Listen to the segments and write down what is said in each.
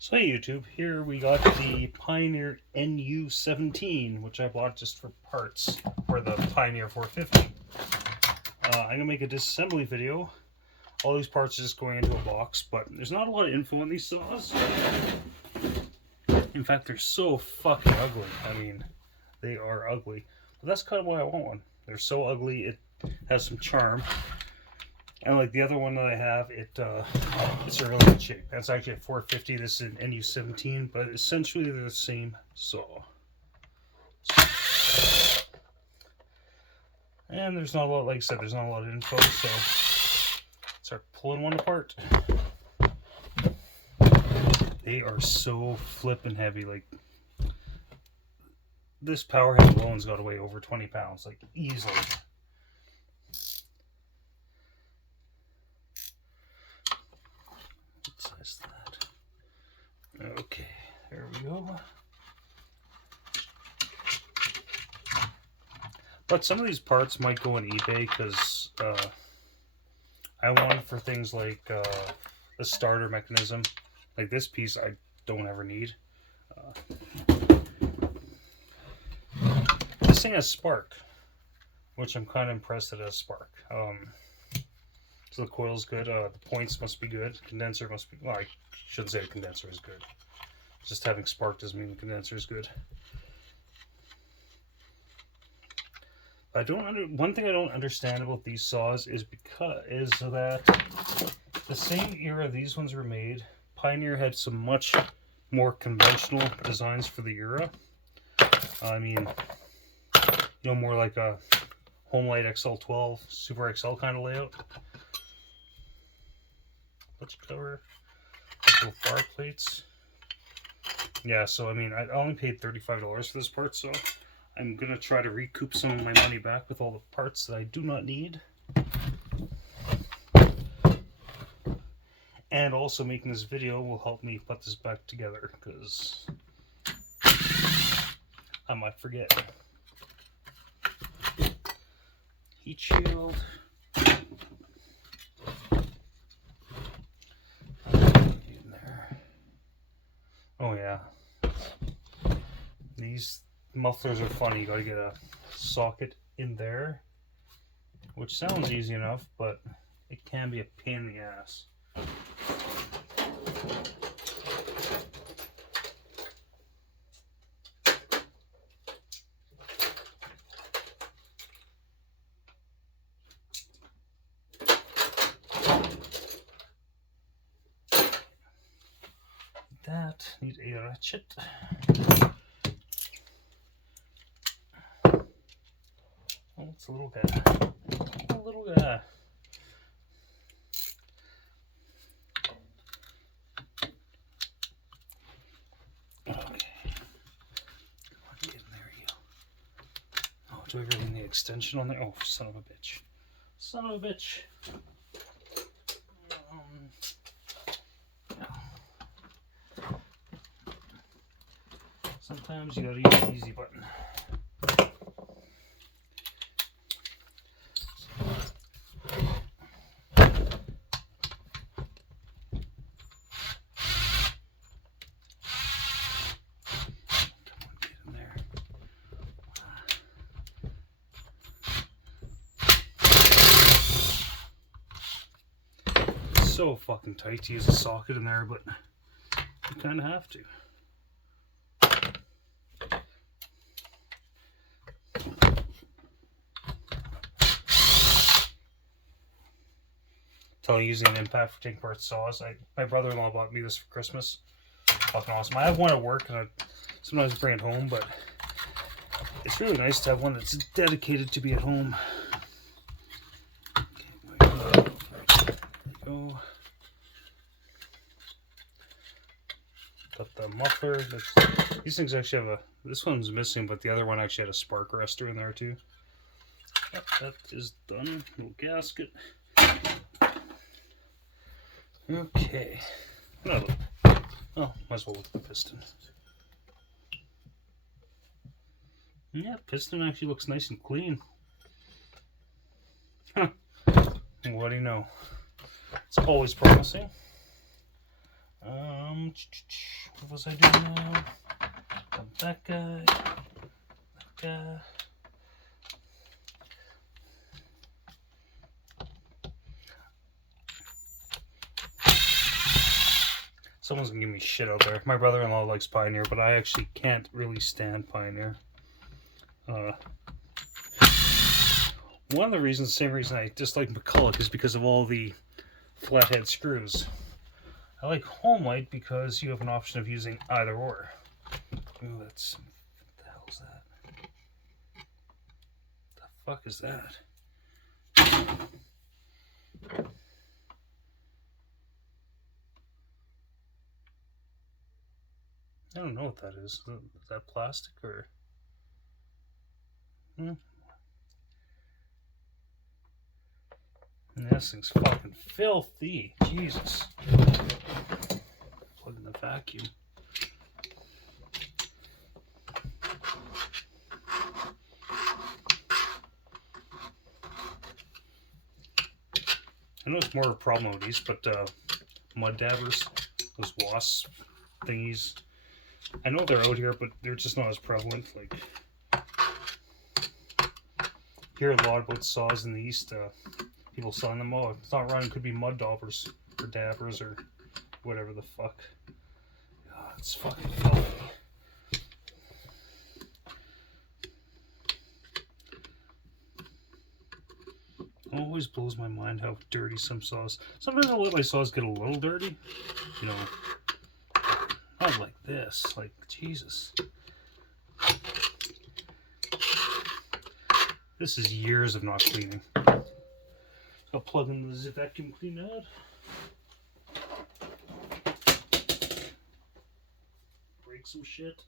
So hey YouTube, here we got the Pioneer nu-17, which I bought just for parts for the Pioneer 450. I'm going to make a disassembly video. All these parts are just going into a box, but there's not a lot of info on these saws. In fact, they're so fucking ugly. I mean, they are ugly. But that's kind of why I want one. They're so ugly, it has some charm. And like the other one that I have, it's in really good shape. That's actually a 450. This is an nu-17, but essentially they're the same saw. And there's not a lot, like I said, there's not a lot of info, so start pulling one apart. They are so flippin' heavy. Like, this power head alone's got to weigh over 20 pounds, like easily. What size is that? Okay, there we go. But some of these parts might go on eBay because I want it for things like the starter mechanism. Like this piece I don't ever need. This thing has spark, which I'm kind of impressed that it has spark. So the coil's good. The points must be good. Condenser must be. Well, I shouldn't say the condenser is good. Just having spark doesn't mean the condenser is good. One thing I don't understand about these saws is that the same era these ones were made, Pioneer had some much more conventional designs for the era. I mean, you know, more like a Homelight XL12, Super XL kind of layout. Let's cover little bar plates. Yeah, so I mean, I only paid $35 for this part, so I'm going to try to recoup some of my money back with all the parts that I do not need. And also making this video will help me put this back together, because I might forget. Heat shield. In there. Oh yeah. These mufflers are funny. You gotta get a socket in there, which sounds easy enough, but it can be a pain in the ass. That needs a ratchet. Oh, it's a little guy. A little guy. Okay. Come on, get in there, you. Oh, do I really need the extension on there? Oh, son of a bitch. Son of a bitch. Sometimes you gotta use the easy button. So fucking tight to use a socket in there, but you kind of have to. Tell you using an impact for taking apart saws. My brother-in-law bought me this for Christmas. Fucking awesome. I have one at work and I sometimes bring it home, but it's really nice to have one that's dedicated to be at home. Okay, there we go. Got the muffler. These things actually have this one's missing, but the other one actually had a spark arrestor in there too. Yep, that is done. Little gasket. Okay. Oh, might as well look at the piston. Yeah, piston actually looks nice and clean. Huh. What do you know? It's always promising. What was I doing now? That guy. That guy. Someone's gonna give me shit out there. My brother-in-law likes Pioneer, but I actually can't really stand Pioneer. One of the reasons, the same reason I dislike McCulloch, is because of all the flathead screws. I like Homelight because you have an option of using either or. Ooh, that's... what the hell is that? The fuck is that? I don't know what that is. Is that plastic or... This thing's fucking filthy. Jesus. Plug in the vacuum. I know it's more of a problem with these, but mud dabbers, those wasp thingies, I know they're out here, but they're just not as prevalent. Like, hear a lot about saws in the East. People selling them. Oh, it's not running. Could be mud daubers or dabbers or whatever the fuck. God, it's fucking filthy. It always blows my mind how dirty some saws. Sometimes I'll let my saws get a little dirty. You know, not like this. Like, Jesus. This is years of not cleaning. I'll plug in the vacuum cleaner. Break some shit.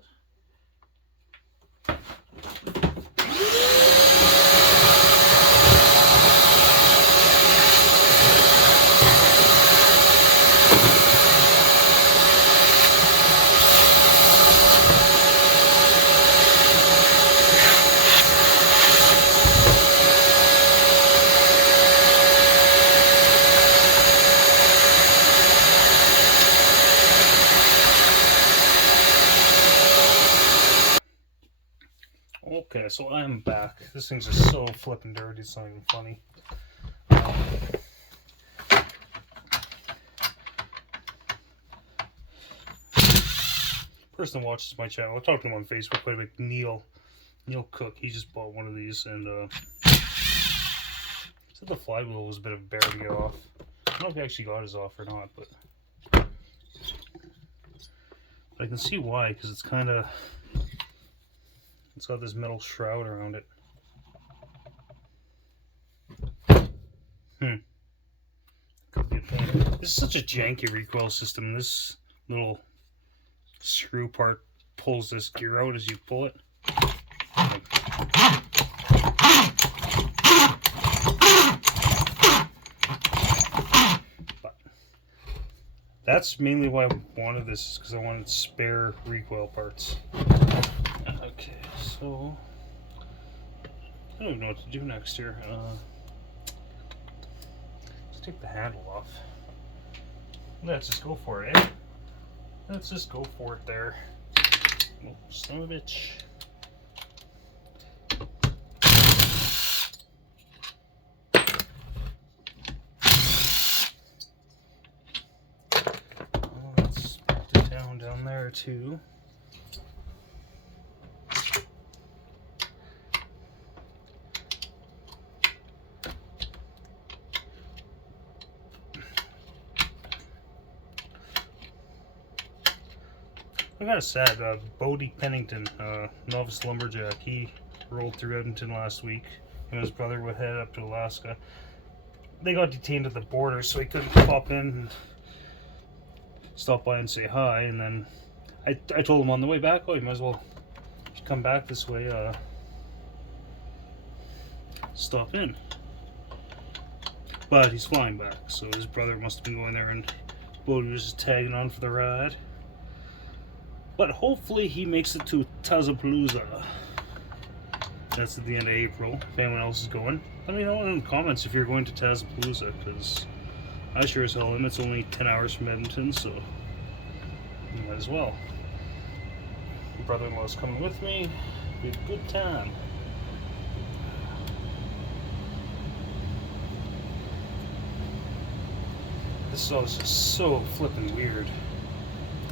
Okay, so I'm back. This thing's just so flippin' dirty, it's not even funny. Person that watches my channel, I talked to him on Facebook quite a bit, Neil Cook. He just bought one of these, and said the flywheel was a bit of a bear to get off. I don't know if he actually got his off or not, but I can see why, because it's kind of... it's got this metal shroud around it. Could be a pain. This is such a janky recoil system. This little screw part pulls this gear out as you pull it. But that's mainly why I wanted this, because I wanted spare recoil parts. Okay, so I don't even know what to do next here. Let's take the handle off. Let's just go for it, eh? Let's just go for it there. Oh, son of a bitch. Let's put it down there too. I'm kind of sad. Bodie Pennington, novice lumberjack, he rolled through Edmonton last week. Him and his brother would head up to Alaska. They got detained at the border, so he couldn't pop in and stop by and say hi. And then I told him on the way back, oh, you might as well come back this way, stop in. But he's flying back, so his brother must have been going there, and Bodie was just tagging on for the ride. But hopefully he makes it to Tazapalooza. That's at the end of April. If anyone else is going, let me know in the comments if you're going to Tazapalooza, because I sure as hell am. It's only 10 hours from Edmonton, so as well. My brother-in-law's coming with me. We have a good time. This saw is just so flippin' weird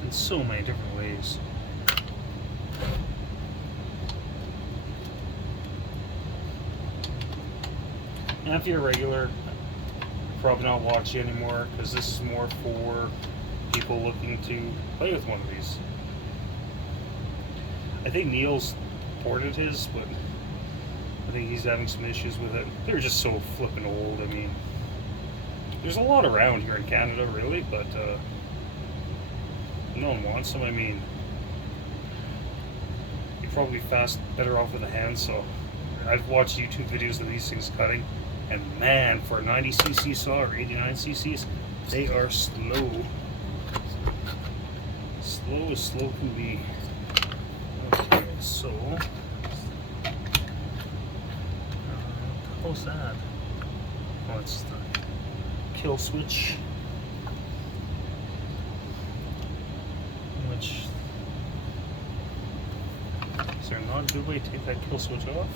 in so many different ways. And if you're a regular, probably not watching anymore, because this is more for people looking to play with one of these. I think Neil's ported his, but I think he's having some issues with it. They're just so flippin' old. I mean, there's a lot around here in Canada, really, but no one wants them. I mean, you'd probably be better off with a handsaw. I've watched YouTube videos of these things cutting, and man, for a 90cc saw or 89cc's, they are slow. Slow as slow can be. Okay, so how's that? Oh, it's the kill switch, which is there not a good way to take that kill switch off?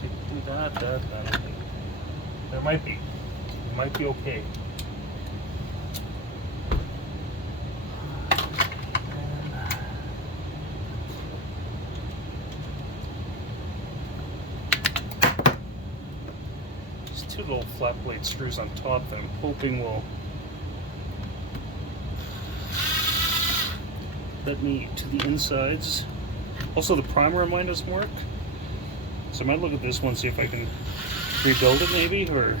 To do that. There might be. It might be okay. Two little flat blade screws on top that I'm hoping will let me to the insides. Also, the primer on mine doesn't work, so I might look at this one, see if I can rebuild it maybe, or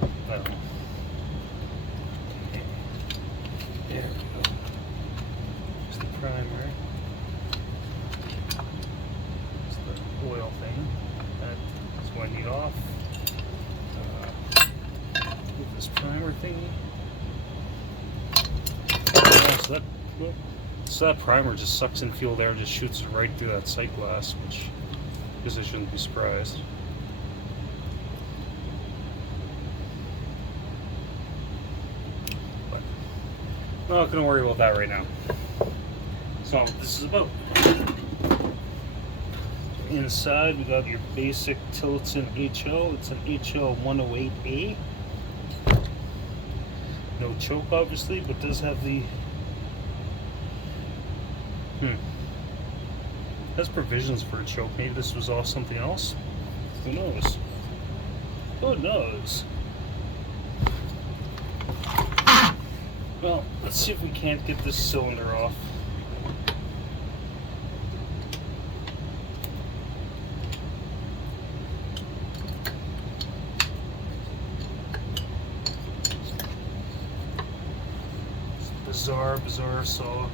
I don't know. Okay. There we go. There's the primer. There's the oil thing. That's what I need off. This primer thingy. Oh, so that primer just sucks in fuel there and just shoots it right through that sight glass, which I guess I shouldn't be surprised. But I'm not going to worry about that right now. So this is about. Inside we got your basic Tillotson HL. It's an HL 108A. No choke, obviously, but does have the has provisions for a choke. Maybe this was off something else. Who knows? Who knows? Well, let's see if we can't get this cylinder off. Bizarre saw.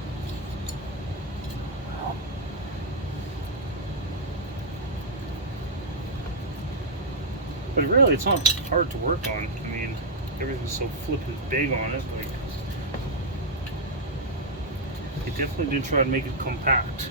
But really, it's not hard to work on. I mean, everything's so flippin' big on it. Like, they definitely did try to make it compact.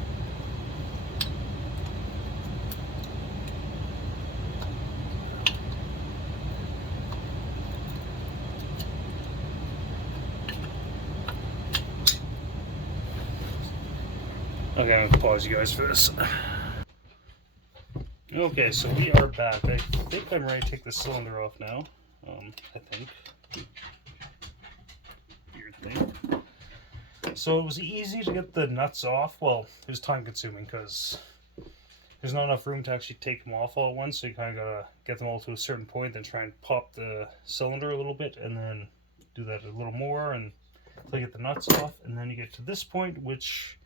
Okay, I'm gonna pause you guys for this. Okay, so we are back. I think I'm ready to take the cylinder off now. I think. Weird thing. So it was easy to get the nuts off. Well, it was time consuming because there's not enough room to actually take them off all at once, so you kind of gotta get them all to a certain point, then try and pop the cylinder a little bit, and then do that a little more and until you get the nuts off, and then you get to this point, which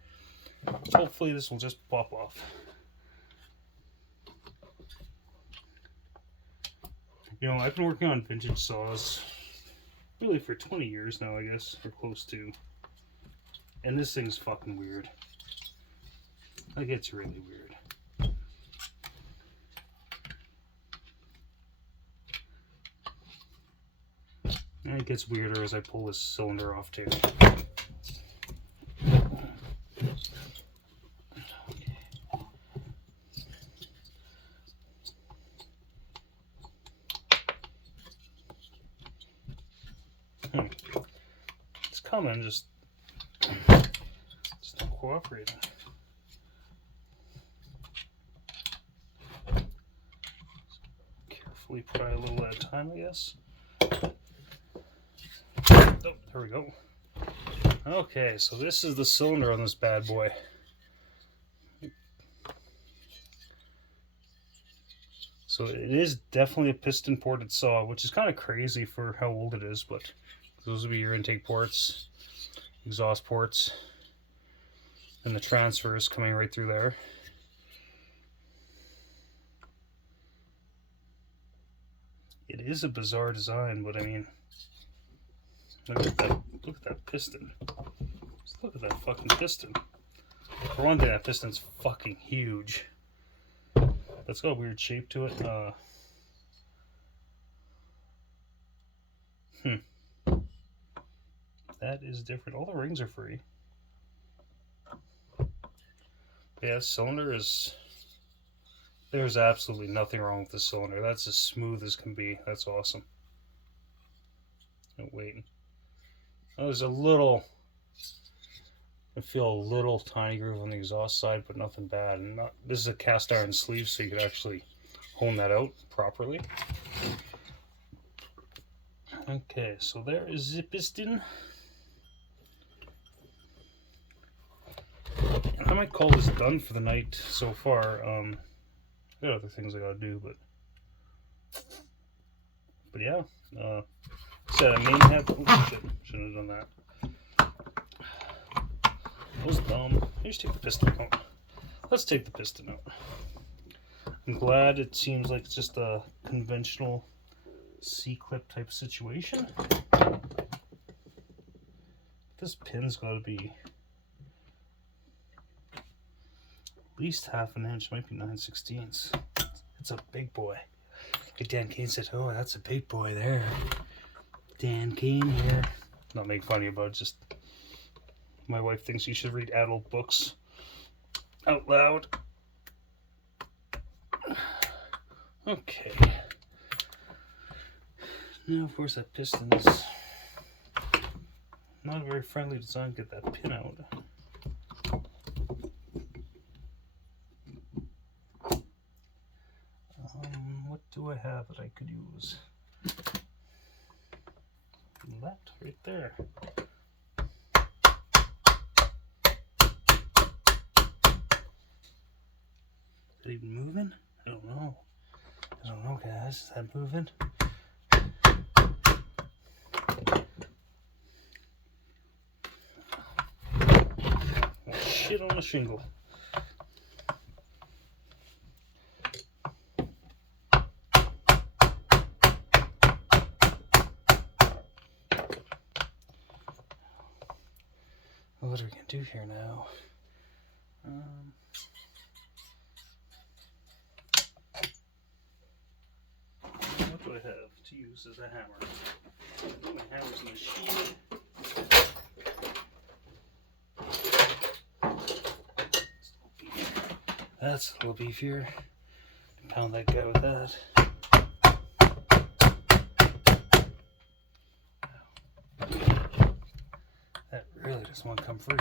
hopefully this will just pop off. You know, I've been working on vintage saws really for 20 years now, I guess, or close to. And this thing's fucking weird. Like, it's really weird. And it gets weirder as I pull this cylinder off too. It's coming, just cooperating. Carefully pry a little at a time, I guess. Oh, there we go. Okay, so this is the cylinder on this bad boy. So it is definitely a piston ported saw, which is kind of crazy for how old it is, but those will be your intake ports, exhaust ports, and the transfers coming right through there. It is a bizarre design, but I mean, look at that piston. Just look at that fucking piston. For one thing, that piston's fucking huge. That's got a weird shape to it. That is different. All the rings are free. But yeah, cylinder is... There's absolutely nothing wrong with the cylinder. That's as smooth as can be. That's awesome. Oh, wait. Oh, there's a little... I feel a little tiny groove on the exhaust side, but nothing bad. And this is a cast iron sleeve, so you could actually hone that out properly. Okay, so there is the piston. I might call this done for the night so far. I got other things I gotta do, but yeah. Said I may have. Oh, shouldn't have done that. That was dumb. I just take the piston out. Let's take the piston out. I'm glad it seems like it's just a conventional C-clip type situation. This pin's got to be at least half an inch, might be 9/16. It's a big boy. Like Dan Kane said, oh, that's a big boy there. Dan Kane here. Not making fun of you, but just my wife thinks you should read adult books out loud. Okay. Now, of course, that piston is not a very friendly design. Get that pin out. What do I have that I could use? That right there. Is it even moving? I don't know. I don't know, guys. Is that moving? Oh, shit on the shingle. What are we gonna do here now? What do I have to use as a hammer? I think my hammer's in the sheet. That's a little beefier. Pound that guy with that. That really doesn't want to come free.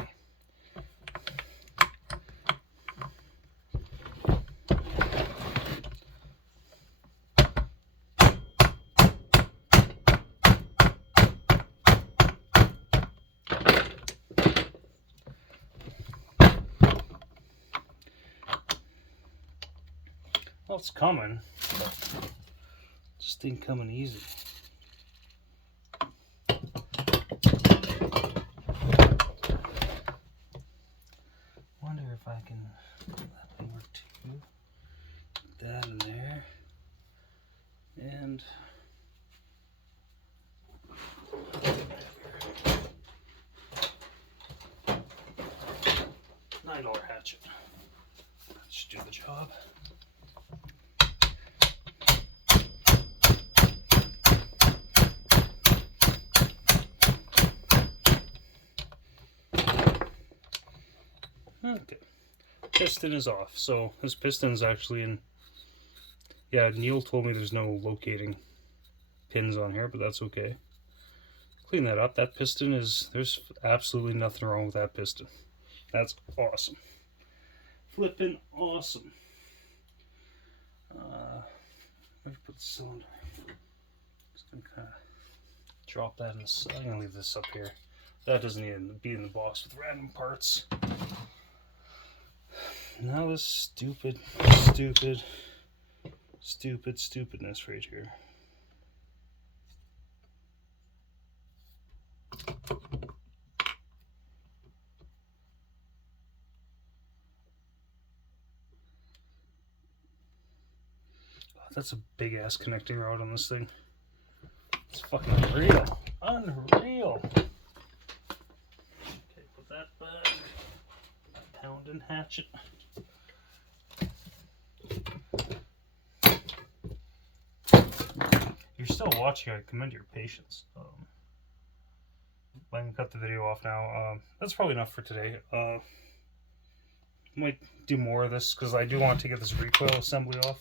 Well, it's coming, but it just ain't coming easy. Wonder if I can pull that over too. Put that in there. And $9 hatchet. That should do the job. Okay, piston is off. So this piston is actually in. Yeah, Neil told me there's no locating pins on here, but that's okay. Clean that up. That piston is. There's absolutely nothing wrong with that piston. That's awesome. Flippin' awesome. Let me put the cylinder. Just gonna kind of drop that in the side. I'm gonna leave this up here. That doesn't need to be in the box with random parts. Now this stupidness right here. That's a big ass connecting rod on this thing. It's fucking unreal. Unreal. Okay, put that back. Pounding hatchet. If you're still watching, I commend your patience. I can cut the video off now. That's probably enough for today. Might do more of this because I do want to get this recoil assembly off.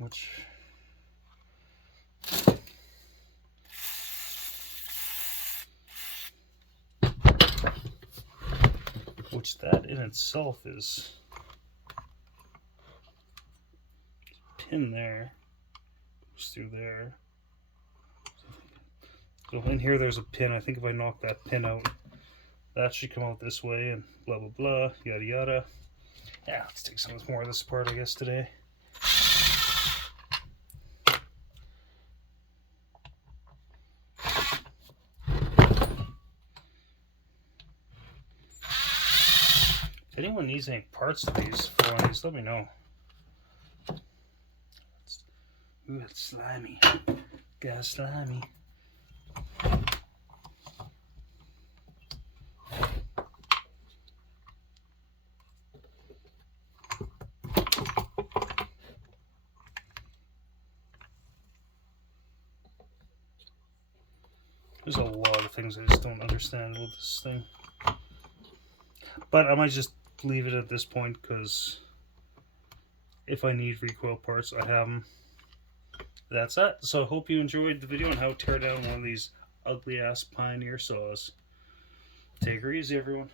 Which that in itself is pin there, goes through there. So in here there's a pin. I think if I knock that pin out, that should come out this way and blah blah blah, yada yada. Yeah, let's take some more of this apart, I guess, today. If anyone needs any parts to these for one of these, let me know. Ooh, it's slimy. Got slimy. There's a lot of things I just don't understand with this thing. But I might just leave it at this point because if I need recoil parts, I have them. That's it. So I hope you enjoyed the video on how to tear down one of these ugly ass Pioneer saws. Take her easy, everyone.